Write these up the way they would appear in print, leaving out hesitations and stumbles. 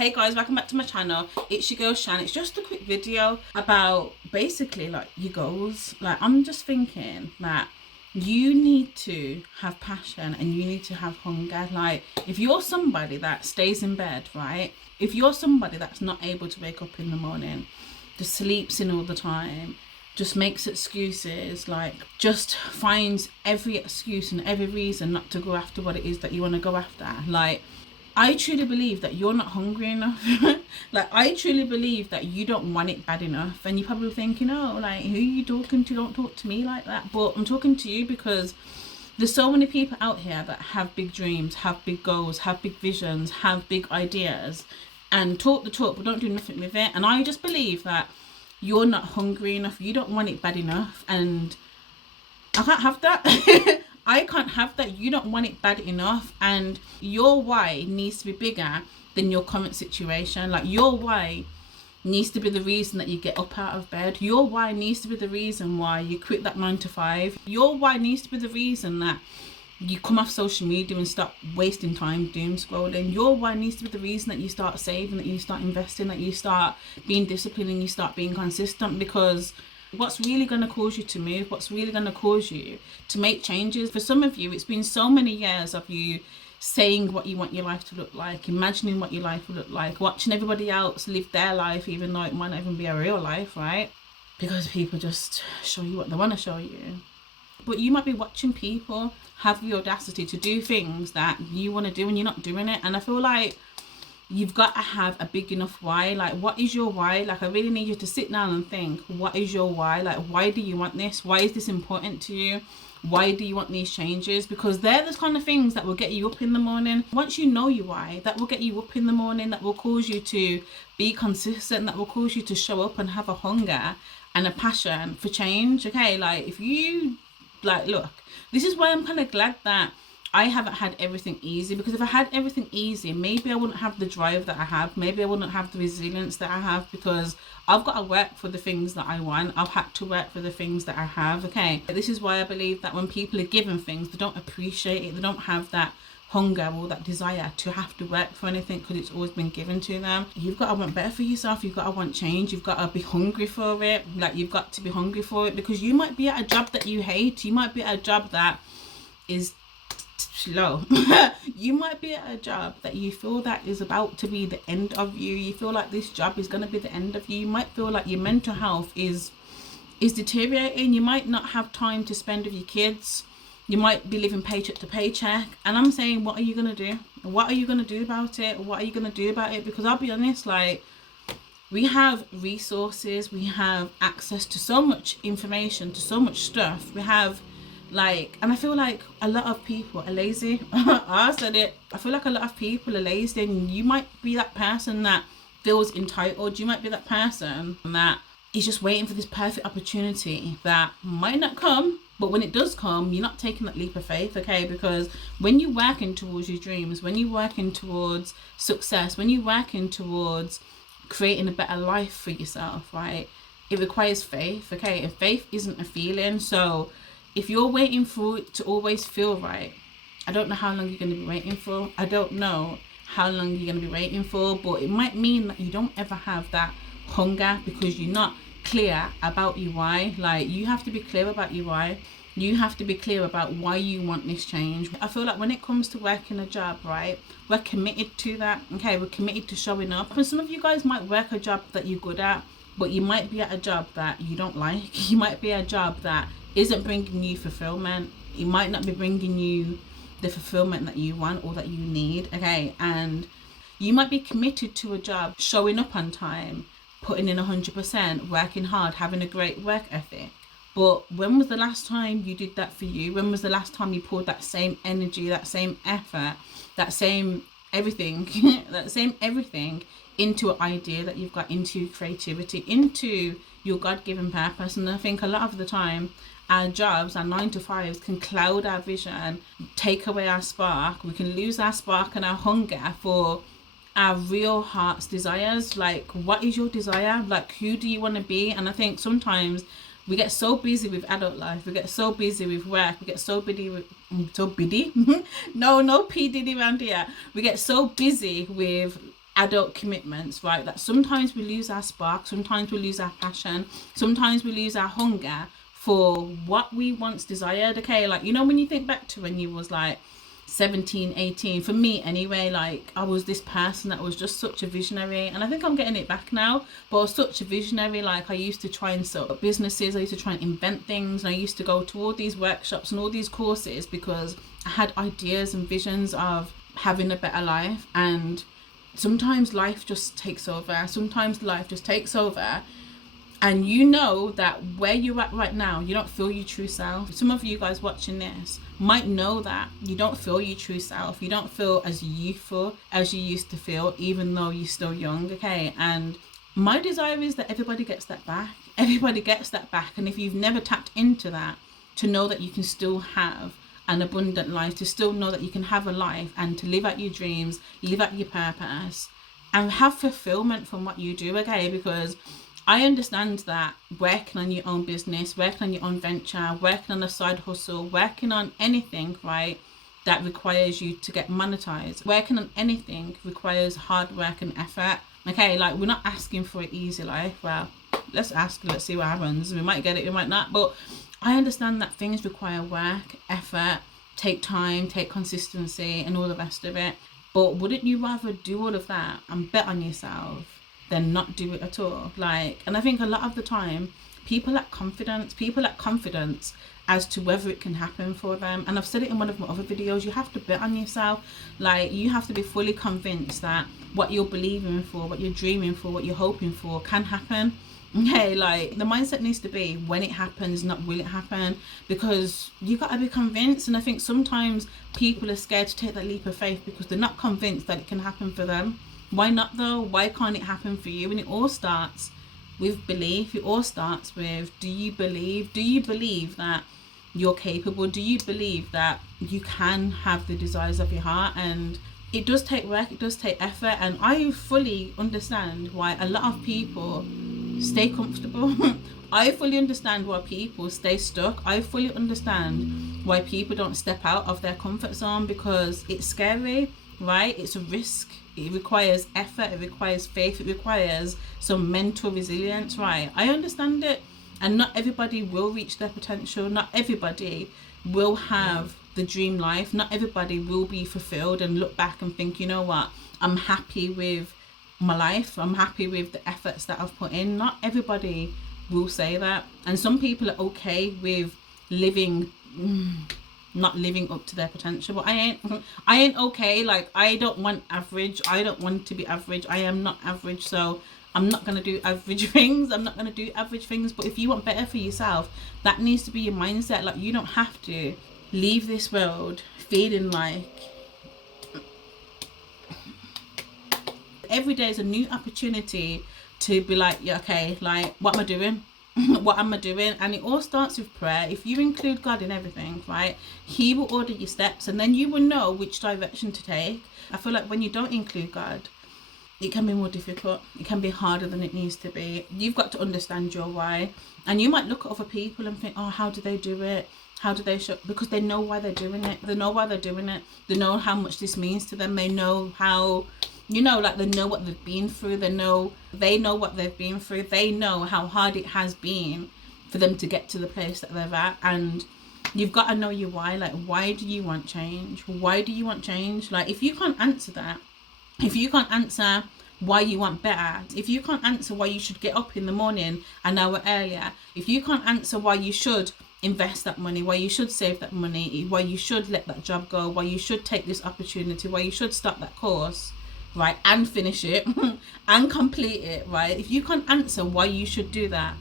Hey guys, welcome back to my channel. It's your girl Shan. It's just a quick video about basically like your goals. Like, I'm just thinking that you need to have passion and you need to have hunger. Like, if you're somebody that stays in bed, right? If you're somebody that's not able to wake up in the morning, just sleeps in all the time, just makes excuses, like just finds every excuse and every reason not to go after what it is that you want to go after, like, I truly believe that you're not hungry enough. Like, I truly believe that you don't want it bad enough. And you're probably thinking, oh, like, who are you talking to? Don't talk to me like that. But I'm talking to you because there's so many people out here that have big dreams, have big goals, have big visions, have big ideas, and talk the talk but don't do nothing with it. And I just believe that you're not hungry enough. You don't want it bad enough. And I can't have that. I can't have that. You don't want it bad enough, and your why needs to be bigger than your current situation. Like, your why needs to be the reason that you get up out of bed. Your why needs to be the reason why you quit that 9 to 5. Your why needs to be the reason that you come off social media and stop wasting time doom scrolling. Your why needs to be the reason that you start saving, that you start investing, that you start being disciplined and you start being consistent. Because what's really going to cause you to move, what's really going to cause you to make changes? For some of you, it's been so many years of you saying what you want your life to look like, imagining what your life will look like, watching everybody else live their life, even though it might not even be a real life, right? Because people just show you what they want to show you. But you might be watching people have the audacity to do things that you want to do and you're not doing it. And I feel like you've got to have a big enough why. Like, what is your why? Like, I really need you to sit down and think, what is your why? Like, why do you want this? Why is this important to you? Why do you want these changes? Because they're the kind of things that will get you up in the morning. Once you know your why, that will get you up in the morning, that will cause you to be consistent, that will cause you to show up and have a hunger and a passion for change. Okay, like, if you, like, look, this is why I'm kind of glad that I haven't had everything easy, because if I had everything easy, maybe I wouldn't have the drive that I have. Maybe I wouldn't have the resilience that I have, because I've got to work for the things that I want. I've had to work for the things that I have. Okay, this is why I believe that when people are given things, they don't appreciate it. They don't have that hunger or that desire to have to work for anything, because it's always been given to them. You've got to want better for yourself. You've got to want change. You've got to be hungry for it. Like, you've got to be hungry for it, because you might be at a job that you hate. You might be at a job that is slow. You might be at a job that you feel that is about to be the end of you. You feel like this job is going to be the end of you. You might feel like your mental health is deteriorating. You might not have time to spend with your kids. You might be living paycheck to paycheck. And I'm saying, what are you going to do? What are you going to do about it? What are you going to do about it? Because I'll be honest, like, we have resources, we have access to so much information, to so much stuff. We have, like, and I feel like a lot of people are lazy. I said it. I feel like a lot of people are lazy, and you might be that person that feels entitled. You might be that person that is just waiting for this perfect opportunity that might not come. But when it does come, you're not taking that leap of faith, okay? Because when you're working towards your dreams, when you're working towards success, when you're working towards creating a better life for yourself, right? It requires faith, okay? And faith isn't a feeling. So if you're waiting for it to always feel right, I don't know how long you're going to be waiting for. I don't know how long you're going to be waiting for, but it might mean that you don't ever have that hunger, because you're not clear about your why. Like, you have to be clear about your why. You have to be clear about why you want this change. I feel like when it comes to working a job, right, we're committed to that, okay? We're committed to showing up. And some of you guys might work a job that you're good at, but you might be at a job that you don't like. You might be at a job that isn't bringing you fulfillment. It might not be bringing you the fulfillment that you want or that you need, okay? And you might be committed to a job, showing up on time, putting in 100%, working hard, having a great work ethic. But when was the last time you did that for you? When was the last time you poured that same energy, that same effort, that same everything, that same everything into an idea that you've got, into creativity, into your God-given purpose? And I think a lot of the time, our jobs, our 9 to 5s can cloud our vision, take away our spark. We can lose our spark and our hunger for our real heart's desires. Like, what is your desire? Like, who do you want to be? And I think sometimes we get so busy with adult life, we get so busy with work, we get so busy with no P Diddy around here. We get so busy with adult commitments, right? That sometimes we lose our spark, sometimes we lose our passion, sometimes we lose our hunger for what we once desired. Okay, like, you know, when you think back to when you was like 17, 18, for me anyway, like, I was this person that was just such a visionary, and I think I'm getting it back now, but I was such a visionary. Like, I used to try and set up businesses, I used to try and invent things, and I used to go to all these workshops and all these courses because I had ideas and visions of having a better life. And sometimes life just takes over, and you know that where you're at right now, you don't feel your true self. Some of you guys watching this might know that you don't feel your true self. You don't feel as youthful as you used to feel, even though you're still young, okay? And my desire is that everybody gets that back. Everybody gets that back. And if you've never tapped into that, to know that you can still have an abundant life, to still know that you can have a life and to live out your dreams, live out your purpose, and have fulfillment from what you do, okay? Because I understand that working on your own business, working on your own venture, working on a side hustle, working on anything, right, that requires you to get monetized, working on anything requires hard work and effort. Okay, like, we're not asking for an easy life. Well, let's ask, let's see what happens. We might get it, we might not. But I understand that things require work, effort, take time, take consistency, and all the rest of it. But wouldn't you rather do all of that and bet on yourself than not do it at all? Like, and I think a lot of the time people lack confidence as to whether it can happen for them. And I've said it in one of my other videos, you have to bet on yourself. Like, you have to be fully convinced that what you're believing for, what you're dreaming for, what you're hoping for can happen. Okay, like, the mindset needs to be when it happens, not will it happen, because you got to be convinced. And I think sometimes people are scared to take that leap of faith because they're not convinced that it can happen for them. Why not though? Why can't it happen for you? And it all starts with belief. It all starts with, do you believe that you're capable? Do you believe that you can have the desires of your heart? And it does take work, it does take effort, and I fully understand why a lot of people stay comfortable. I fully understand why people stay stuck. I fully understand why people don't step out of their comfort zone, because it's scary, right? It's a risk. It requires effort, it requires faith, it requires some mental resilience, right? I understand it. And not everybody will reach their potential. Not everybody will have the dream life. Not everybody will be fulfilled and look back and think, you know what, I'm happy with my life, I'm happy with the efforts that I've put in. Not everybody will say that. And some people are okay with living not living up to their potential, but I ain't okay. Like, I don't want average. I don't want to be average. I am not average, so I'm not going to do average things. But if you want better for yourself, that needs to be your mindset. Like, you don't have to leave this world feeling like every day is a new opportunity to be like, yeah, okay, like, what am I doing? What am I doing? And it all starts with prayer. If you include God in everything, right, He will order your steps, and then you will know which direction to take. I feel like when you don't include God, it can be more difficult. It can be harder than it needs to be. You've got to understand your why. And you might look at other people and think, oh, how do they do it? How do they show? Because they know why they're doing it. They know how much this means to them. They know how, you know, like, they know what they've been through. They know what they've been through. They know how hard it has been for them to get to the place that they're at. And you've got to know your why. Like, why do you want change? Why do you want change? Like, if you can't answer that, if you can't answer why you want better, if you can't answer why you should get up in the morning an hour earlier, if you can't answer why you should invest that money, why you should save that money, why you should let that job go, why you should take this opportunity, why you should start that course, right, and finish it and complete it, right? If you can't answer why you should do that,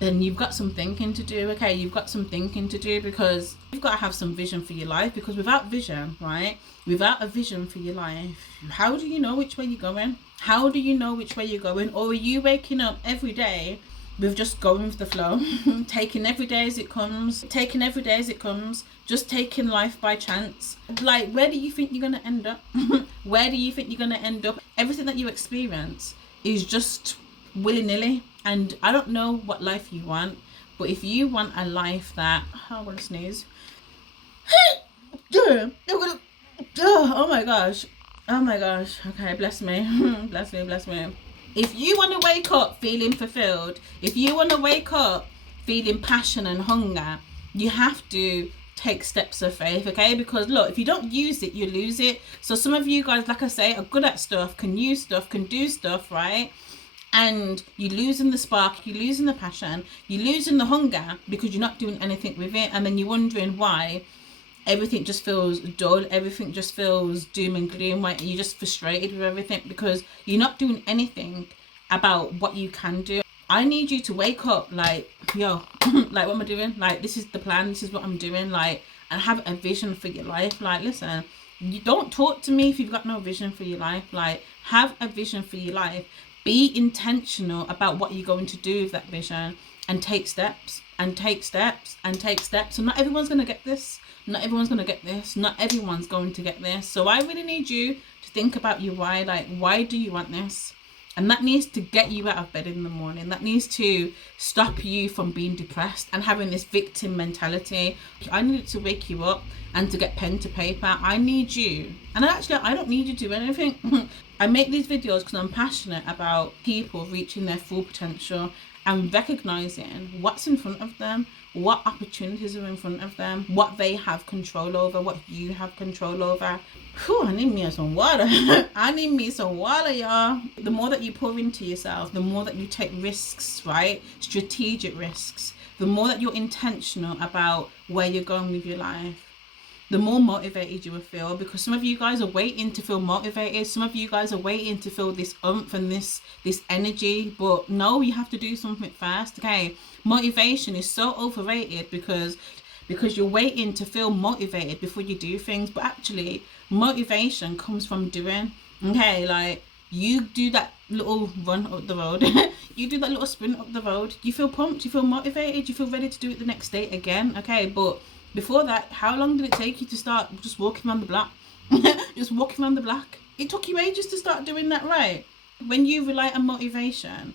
then you've got some thinking to do, okay? You've got some thinking to do, because you've got to have some vision for your life. Because without vision, right, without a vision for your life, how do you know which way you're going? How do you know which way you're going? Or are you waking up every day with just going with the flow, taking every day as it comes, just taking life by chance? Like, where do you think you're going to end up? Where do you think you're going to end up? Everything that you experience is just willy-nilly. And I don't know what life you want, but if you want a life that, I want to sneeze. Oh my gosh. Oh my gosh. Okay, bless me. Bless me, bless me. If you want to wake up feeling fulfilled, if you want to wake up feeling passion and hunger, you have to take steps of faith, okay? Because look, if you don't use it, you lose it. So some of you guys, like I say, are good at stuff, can use stuff, can do stuff, right? And you're losing the spark, you're losing the passion, you're losing the hunger because you're not doing anything with it, and then you're wondering why everything just feels dull, everything just feels doom and gloom, like you're just frustrated with everything because you're not doing anything about what you can do. I need you to wake up like, yo, like what am I doing? Like, this is the plan, this is what I'm doing, like, and have a vision for your life. Like, listen, you don't talk to me if you've got no vision for your life. Like, have a vision for your life. Be intentional about what you're going to do with that vision, and take steps and take steps and take steps. And not everyone's going to get this. Not everyone's going to get this. Not everyone's going to get this. So I really need you to think about your why. Like, why do you want this? And that needs to get you out of bed in the morning. That needs to stop you from being depressed and having this victim mentality. I need to wake you up and to get pen to paper. I need you. And actually, I don't need you to do anything. I make these videos because I'm passionate about people reaching their full potential and recognizing what's in front of them, what opportunities are in front of them, what they have control over, what you have control over. Whew, I need me some water. I need me some water, y'all. The more that you pour into yourself, the more that you take risks, right? Strategic risks. The more that you're intentional about where you're going with your life, the more motivated you will feel, because some of you guys are waiting to feel motivated. Some of you guys are waiting to feel this oomph and this energy, but no, you have to do something first, okay? Motivation is so overrated because you're waiting to feel motivated before you do things, but actually motivation comes from doing, okay? Like, you do that little run up the road, you do that little sprint up the road, you feel pumped, you feel motivated, you feel ready to do it the next day again, okay? But before that, how long did it take you to start just walking around the block? Just walking around the block. It took you ages to start doing that, right? When you rely on motivation,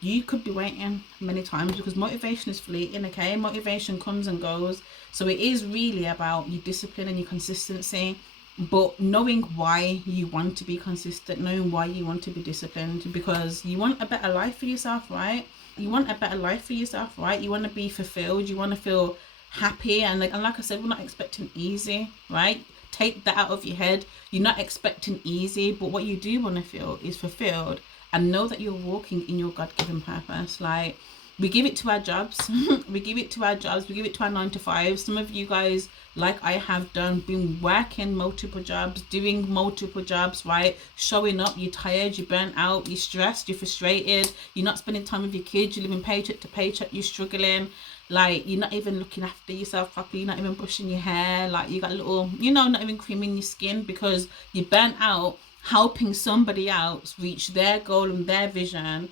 you could be waiting many times because motivation is fleeting, okay? Motivation comes and goes. So it is really about your discipline and your consistency, but knowing why you want to be consistent, knowing why you want to be disciplined, because you want a better life for yourself, right? You want a better life for yourself, right? You want to be fulfilled. You want to feel happy, and like I said, we're not expecting easy, right? Take that out of your head. You're not expecting easy, but what you do want to feel is fulfilled and know that you're walking in your God-given purpose. Like, we give it to our jobs. We give it to our jobs. We give it to our 9 to 5. Some of you guys, like I have done, been working multiple jobs, doing multiple jobs, right? Showing up, you're tired, you're burnt out, you're stressed, you're frustrated, you're not spending time with your kids, you're living paycheck to paycheck, you're struggling. Like, you're not even looking after yourself properly, you're not even brushing your hair, like, you got a little, not even creaming your skin because you're burnt out helping somebody else reach their goal and their vision.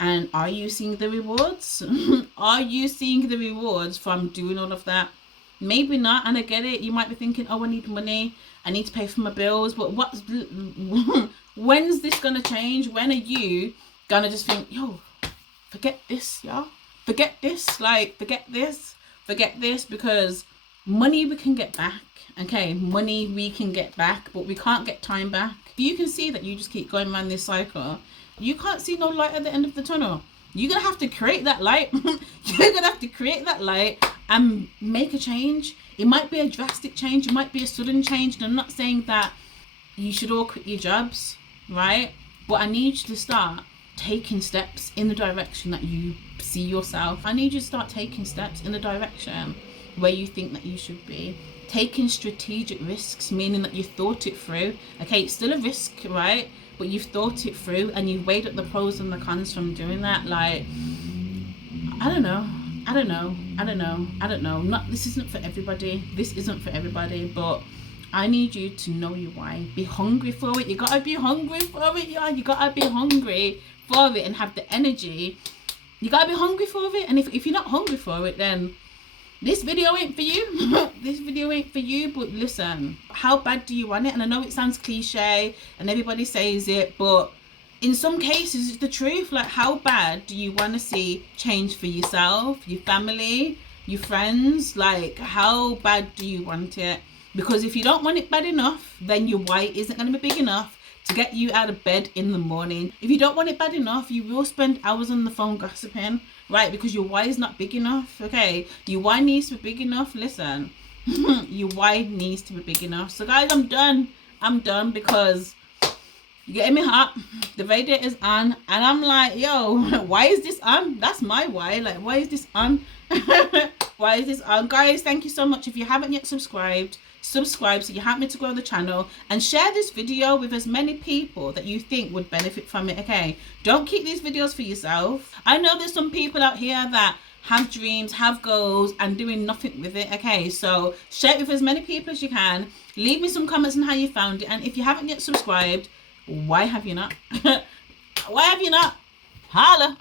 And are you seeing the rewards? Are you seeing the rewards from doing all of that? Maybe not, and I get it. You might be thinking, oh, I need money, I need to pay for my bills, but when's this gonna change? When are you gonna just think, yo, forget this, y'all? Forget this, like, forget this, because money we can get back, okay? Money we can get back, but we can't get time back. You can see that you just keep going around this cycle. You can't see no light at the end of the tunnel. You're gonna have to create that light. You're gonna have to create that light and make a change. It might be a drastic change, it might be a sudden change, and I'm not saying that you should all quit your jobs, right? But I need you to start taking steps in the direction that you see yourself. I need you to start taking steps in the direction where you think that you should be. Taking strategic risks, meaning that you thought it through. Okay, it's still a risk, right? But you've thought it through and you've weighed up the pros and the cons from doing that. Like, I don't know. This isn't for everybody, but I need you to know your why. Be hungry for it. You gotta be hungry for it, yeah. You gotta be hungry for it and have the energy. You gotta be hungry for it. And if you're not hungry for it, then this video ain't for you. This video ain't for you. But listen, how bad do you want it? And I know it sounds cliche and everybody says it, but in some cases it's the truth. Like, how bad do you want to see change for yourself, your family, your friends? Like, how bad do you want it? Because if you don't want it bad enough, then your why isn't going to be big enough to get you out of bed in the morning. If you don't want it bad enough, you will spend hours on the phone gossiping, right? Because your why is not big enough, okay? Your why needs to be big enough. Listen, your why needs to be big enough. So guys, I'm done because you're getting me hot. The video is on and I'm like, yo, why is this on? That's my why. Like, why is this on? Why is this on? Guys, thank you so much. If you haven't yet subscribed, subscribe so you help me to grow the channel, and share this video with as many people that you think would benefit from it, okay? Don't keep these videos for yourself. I know there's some people out here that have dreams, have goals, and doing nothing with it, okay? So share it with as many people as you can. Leave me some comments on how you found it, and if you haven't yet subscribed, why have you not? Why have you not? Holla!